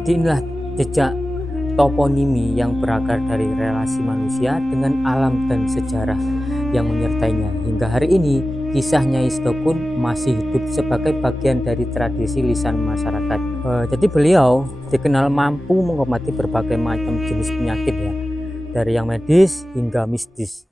Jadi inilah jejak toponimi yang berakar dari relasi manusia dengan alam dan sejarah yang menyertainya. Hingga hari ini, kisah Nyai Sedokun masih hidup sebagai bagian dari tradisi lisan masyarakat. Jadi beliau dikenal mampu mengobati berbagai macam jenis penyakit ya, dari yang medis hingga mistis.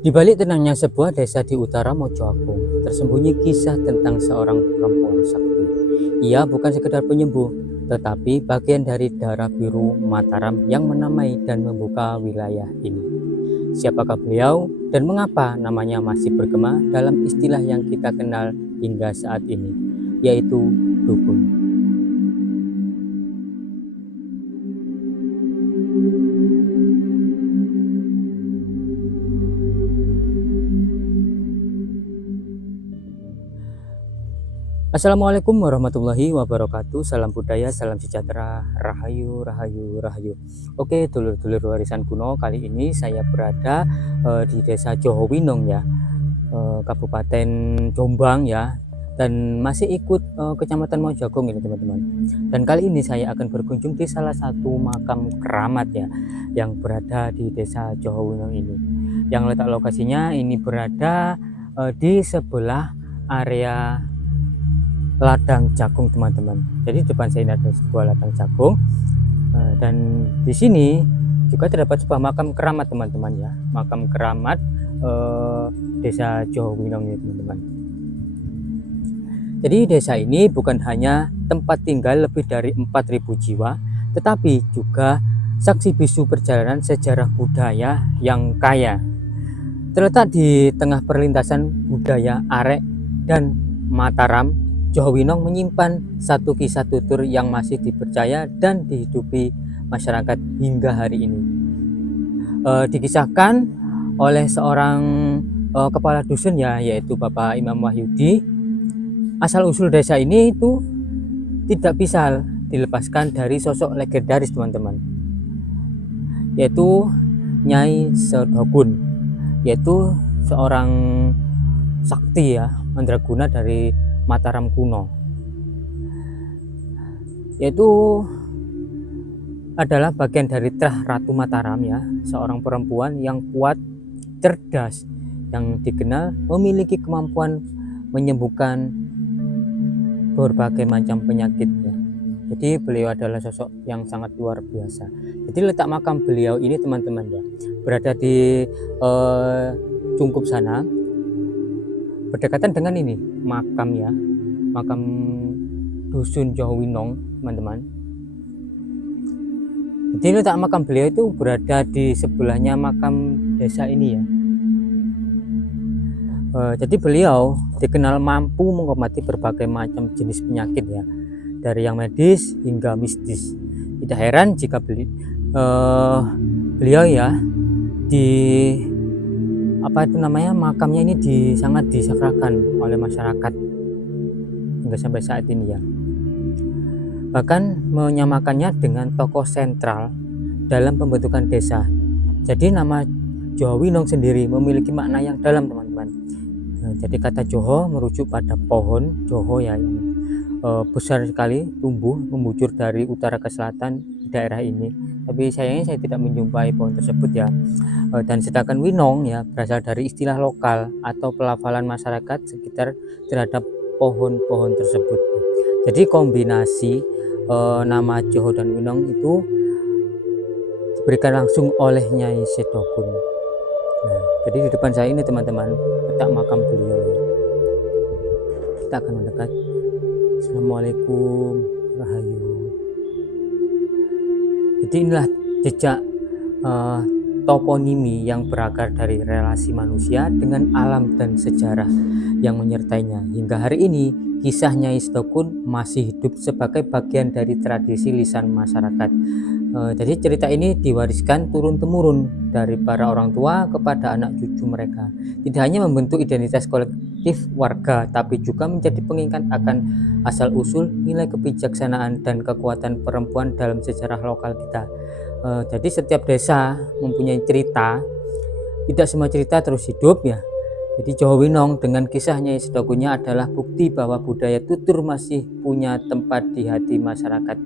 Di balik tenangnya sebuah desa di utara Mojoagung, tersembunyi kisah tentang seorang perempuan sakti. Ia bukan sekedar penyembuh, tetapi bagian dari darah biru Mataram yang menamai dan membuka wilayah ini. Siapakah beliau dan mengapa namanya masih bergema dalam istilah yang kita kenal hingga saat ini, yaitu dukun. Assalamualaikum warahmatullahi wabarakatuh. Salam budaya, salam sejahtera, rahayu, rahayu, rahayu. Oke, dulur-dulur warisan kuno, kali ini saya berada di desa Johowinong ya, Kabupaten Jombang ya, dan masih ikut Kecamatan Mojoagung ini teman-teman. Dan kali ini saya akan berkunjung di salah satu makam keramat ya, yang berada di desa Johowinong ini. Yang letak lokasinya ini berada di sebelah area ladang jagung teman-teman. Jadi depan saya ini ada sebuah ladang jagung, dan di sini juga terdapat sebuah makam keramat teman-teman ya, makam keramat desa Johowinong ini teman-teman. Jadi desa ini bukan hanya tempat tinggal lebih dari 4.000 jiwa, tetapi juga saksi bisu perjalanan sejarah budaya yang kaya. Terletak di tengah perlintasan budaya Arek dan Mataram, Johowinong menyimpan satu kisah tutur yang masih dipercaya dan dihidupi masyarakat hingga hari ini. Dikisahkan oleh seorang kepala dusun ya, yaitu Bapak Imam Wahyudi. Asal-usul desa ini itu tidak bisa dilepaskan dari sosok legendaris teman-teman, yaitu Nyai Sedokun, yaitu seorang sakti ya, mandraguna dari Mataram kuno, yaitu adalah bagian dari Trah Ratu Mataram ya, seorang perempuan yang kuat, cerdas, yang dikenal memiliki kemampuan menyembuhkan berbagai macam penyakit ya. Jadi beliau adalah sosok yang sangat luar biasa. Jadi letak makam beliau ini teman-teman ya, berada di Cungkup sana, berdekatan dengan ini makam ya, makam dusun Johowinong teman-teman. Jadi letak makam beliau itu berada di sebelahnya makam desa ini ya. Jadi beliau dikenal mampu mengobati berbagai macam jenis penyakit ya, dari yang medis hingga mistis. Tidak heran jika beliau ya di makamnya ini sangat disakrakan oleh masyarakat hingga sampai saat ini ya. Bahkan menyamakannya dengan tokoh sentral dalam pembentukan desa. Jadi nama Johowinong sendiri memiliki makna yang dalam teman-teman. Jadi kata Joho merujuk pada pohon Joho ya, yang besar sekali tumbuh membujur dari utara ke selatan di daerah ini. Tapi sayangnya saya tidak menjumpai pohon tersebut ya. Dan sedangkan Winong ya berasal dari istilah lokal atau pelafalan masyarakat sekitar terhadap pohon-pohon tersebut. Jadi kombinasi nama Joho dan Winong itu diberikan langsung oleh Nyai Sedokun. Nah, jadi di depan saya ini teman-teman letak makam beliau ya. Kita akan mendekat. Assalamualaikum, rahayu. Jadi inilah jejak toponimi yang berakar dari relasi manusia dengan alam dan sejarah yang menyertainya. Hingga hari ini, kisah Nyai Sedokun masih hidup sebagai bagian dari tradisi lisan masyarakat. Jadi cerita ini diwariskan turun-temurun dari para orang tua kepada anak cucu mereka. Tidak hanya membentuk identitas kolektif warga, tapi juga menjadi pengingat akan asal-usul nilai kebijaksanaan dan kekuatan perempuan dalam sejarah lokal kita. Jadi setiap desa mempunyai cerita, tidak semua cerita terus hidup ya. Jadi Jawa Winong dengan kisahnya Sedokunnya adalah bukti bahwa budaya tutur masih punya tempat di hati masyarakat.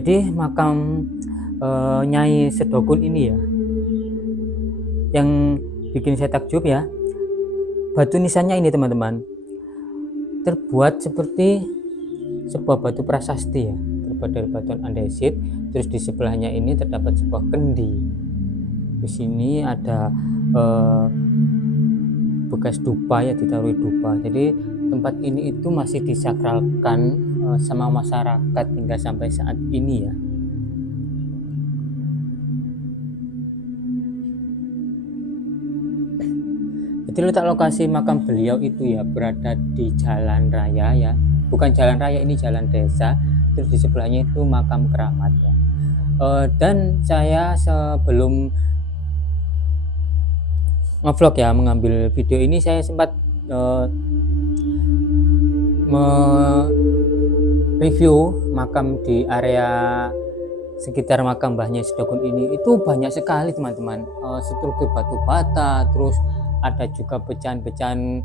Jadi makam Nyai Sedokun ini ya, yang bikin saya takjub ya, batu nisannya ini teman-teman terbuat seperti sebuah batu prasasti ya, terbuat dari batuan andesit. Terus di sebelahnya ini terdapat sebuah kendi. Di sini ada bekas dupa ya, ditaruh dupa. Jadi tempat ini itu masih disakralkan sama masyarakat hingga sampai saat ini ya. Jadi letak lokasi makam beliau itu ya berada di jalan raya ya, bukan jalan raya, ini jalan desa. Terus di sebelahnya itu makam keramat ya. Dan saya sebelum ngevlog ya, mengambil video ini, saya sempat review makam di area sekitar makam Mbahnya Sedokun ini. Itu banyak sekali teman-teman, struktur batu bata, terus ada juga pecahan-pecahan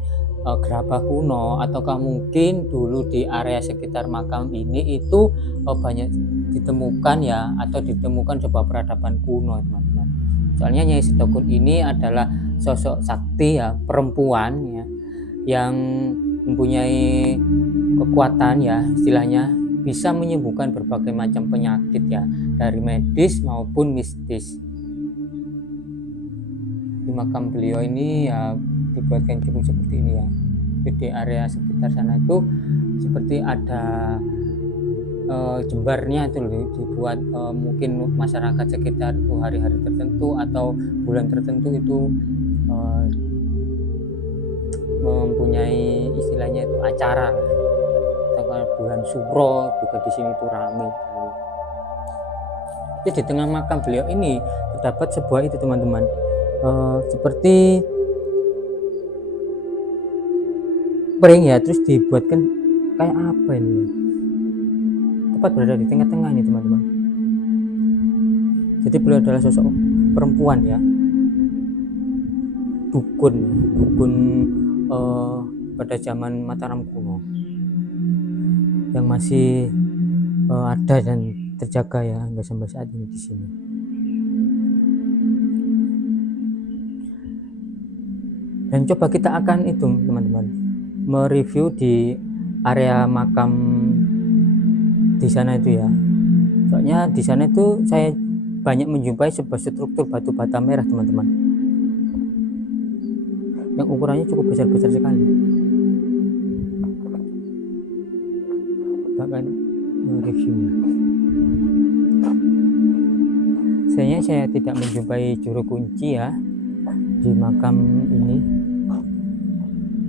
gerabah kuno, ataukah mungkin dulu di area sekitar makam ini itu banyak ditemukan ya, atau ditemukan sebuah peradaban kuno teman-teman. Soalnya Nyai Sedokun ini adalah sosok sakti ya, perempuan ya, yang mempunyai kekuatan ya, istilahnya bisa menyembuhkan berbagai macam penyakit ya, dari medis maupun mistis. Di makam beliau ini ya dibuatkan cukup seperti ini ya. Di area sekitar sana itu seperti ada jembarnya itu dibuat, mungkin masyarakat sekitar itu hari-hari tertentu atau bulan tertentu itu mempunyai istilahnya itu acara. Atau bulan Suro juga di sini tuh ramai. Jadi di tengah makam beliau ini terdapat sebuah itu teman-teman, seperti pring ya, terus dibuatkan kayak apa ini, tepat berada di tengah-tengah ini teman-teman. Jadi beliau adalah sosok perempuan ya, dukun pada zaman Mataram kuno yang masih ada dan terjaga ya hingga sampai saat ini di sini. Dan coba kita akan itu teman-teman, mereview di area makam di sana itu ya. Soalnya di sana itu saya banyak menjumpai sebuah struktur batu bata merah teman-teman, yang ukurannya cukup besar-besar sekali. Bahkan reviewnya, sayangnya saya tidak menjumpai juru kunci ya di makam ini.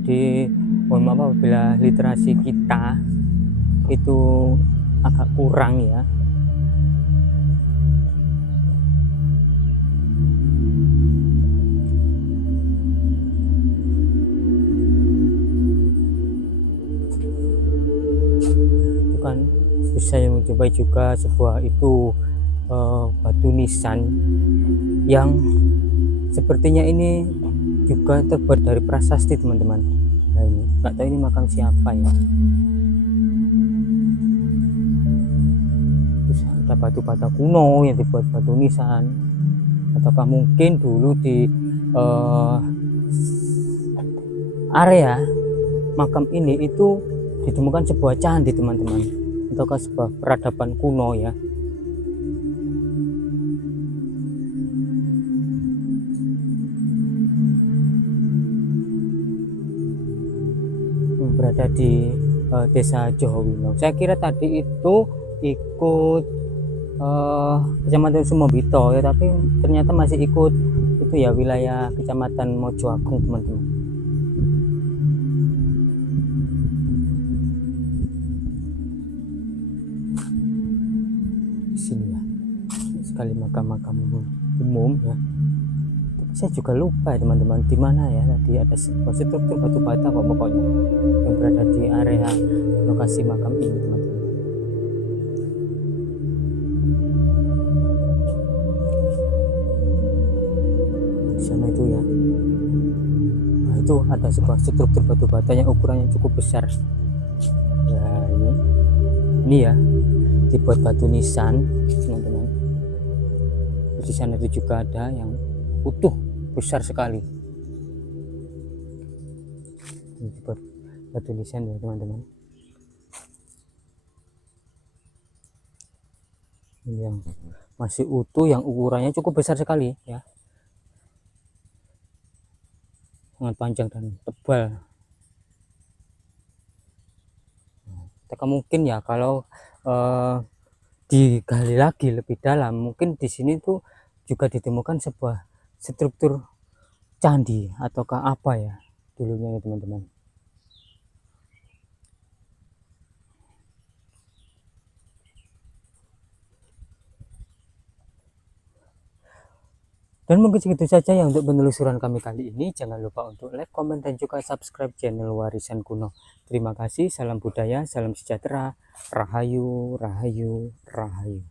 Jadi mohon maaf apabila literasi kita itu agak kurang ya. Itu kan saya mencoba juga sebuah itu batu nisan yang sepertinya ini juga terbuat dari prasasti teman-teman. Nah ini nggak tahu ini makam siapa ya. Terus ada batu bata kuno yang dibuat batu nisan, ataukah mungkin dulu di area makam ini itu ditemukan sebuah candi teman-teman, ataukah sebuah peradaban kuno ya. Berada di desa Jawa Winong. Saya kira tadi itu ikut Kecamatan Sumobito ya, tapi ternyata masih ikut itu ya, wilayah Kecamatan Mojoagung teman-teman. Di sini ya, sekali makam-makam umum ya. Saya juga lupa ya teman-teman, di mana ya tadi ada sebuah struktur batu bata kok pokoknya yang berada di area lokasi makam ini teman-teman. Di sana itu ya, nah itu ada sebuah struktur batu bata yang ukurannya cukup besar ya. Ini ya, dibuat batu nisan teman-teman. Di sana itu juga ada yang utuh besar sekali, ini dibuat batu nisan ya teman-teman. Ini yang masih utuh, yang ukurannya cukup besar sekali ya, sangat panjang dan tebal. Kita mungkin ya kalau digali lagi lebih dalam, mungkin di sini tuh juga ditemukan sebuah struktur candi ataukah apa ya dulunya ya teman-teman. Dan mungkin segitu saja ya untuk penelusuran kami kali ini. Jangan lupa untuk like, komen, dan juga subscribe channel Warisan Kuno. Terima kasih, salam budaya, salam sejahtera, rahayu, rahayu, rahayu.